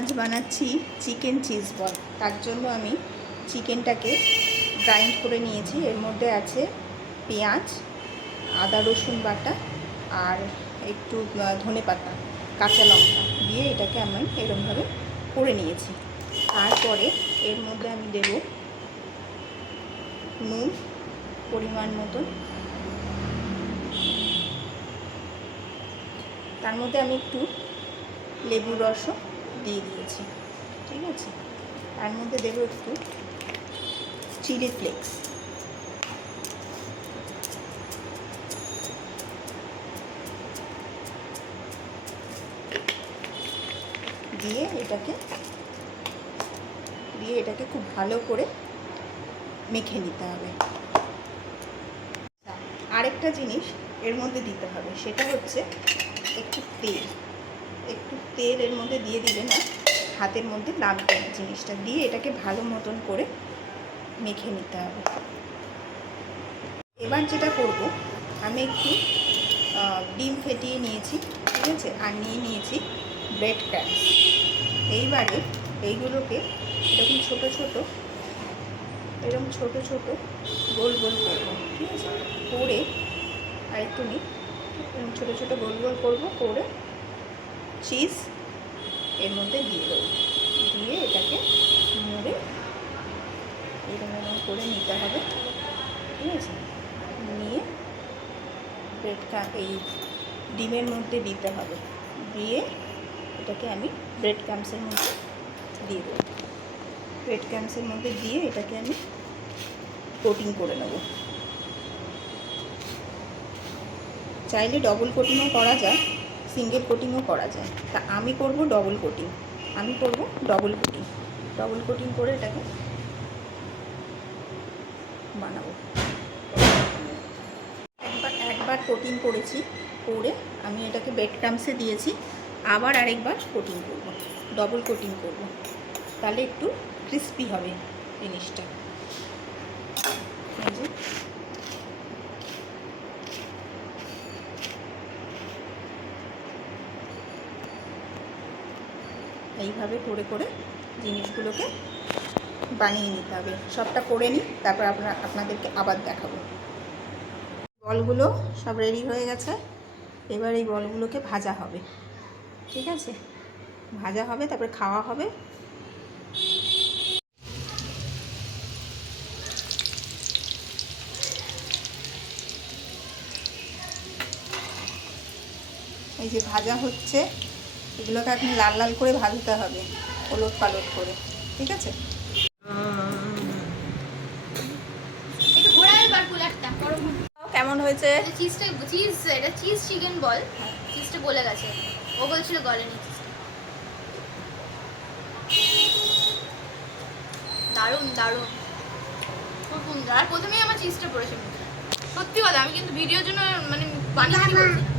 আজ বানাচ্ছি chicken cheese ball. তার জন্য আমি চিকেনটাকে গ্রাইন্ড করে নিয়েছি। এর মধ্যে আছে পেঁয়াজ, আদা রসুন বাটা আর একটু ধনে পাতা, কাঁচা লঙ্কা দিয়ে এটাকে আমি এরমভাবে করে নিয়েছি। তারপরে এর মধ্যে আমি দেব নুন পরিমাণ মতন। তার মধ্যে আমি একটু লেবুর রসও দিয়ে দিয়েছি, ঠিক আছে? তার মধ্যে দেবো একটু চিলি ফ্লেক্স দিয়ে এটাকে দিয়ে এটাকে খুব ভালো করে মেখে নিতে হবে। আরেকটা জিনিস এর মধ্যে দিতে হবে, সেটা হচ্ছে একটু তেল, একটু তেল এর মধ্যে দিয়ে দিলে না, হাতের মধ্যে লাগবে জিনিসটা। দিয়ে এটাকে ভালো মতন করে মেখে নিতে হবে। এবার যেটা করব, আমি একটু ডিম ফেটিয়ে নিয়েছি, ঠিক আছে? আর নিয়ে নিয়েছি ব্রেড ক্র্যাম্পস এইবারে এইগুলোকে এরকম ছোট ছোট, এরকম ছোট ছোট গোল গোল করব, ঠিক আছে? করে আর একটু নিই ছোটো ছোটো গোল গোল করব, করে চিজ এর মধ্যে দিয়ে দেবো। দিয়ে এটাকে মুড়ে এরকম এরকম করে নিতে হবে। ঠিক আছে? নিয়ে ব্রেডটা এই ডিমের মধ্যে দিতে হবে। দিয়ে এটাকে আমি ব্রেড ক্যাম্পসের মধ্যে দিয়ে দেবো। ব্রেড ক্যাম্পসের মধ্যে দিয়ে এটাকে আমি কোটিং করে নেব। চাইলে ডবল কোটিংও করা যায়। সিঙ্গেল কোটিংও করা যায়। তা আমি করব ডবল কোটিং আমি করব ডবল কোটিং ডবল কোটিং করে এটাকে বানাবো। একবার একবার কোটিং করেছি, করে আমি এটাকে বেড ক্রামসে দিয়েছি। আবার আরেকবার কোটিং করব ডবল কোটিং করব। তাহলে একটু ক্রিস্পি হবে জিনিসটা। এইভাবে করে করে জিনিসগুলোকে বানিয়ে নিতে হবে। সবটা করে নিই, তারপর আপনার, আপনাদেরকে আবার দেখাবো। বলগুলো সব রেডি হয়ে গেছে। এবার এই বলগুলোকে ভাজা হবে। ঠিক আছে? ভাজা হবে, তারপরে খাওয়া হবে। এই যে ভাজা হচ্ছে এগুলোকে এখন লাল লাল করে ভাজতে হবে ওলট পালট করে ঠিক আছে? কেমন হয়েছে? চিজটা চিজ এটা চিজ চিকেন বল। চিজটা গলে গেছে। ও বলছিল গলেনি দারুণ দারুণ। খুব সুন্দর। আর প্রথমেই আমার চিজটা পড়েছে সত্যি কথা আমি কিন্তু ভিডিওর জন্য মানে বানিয়েছি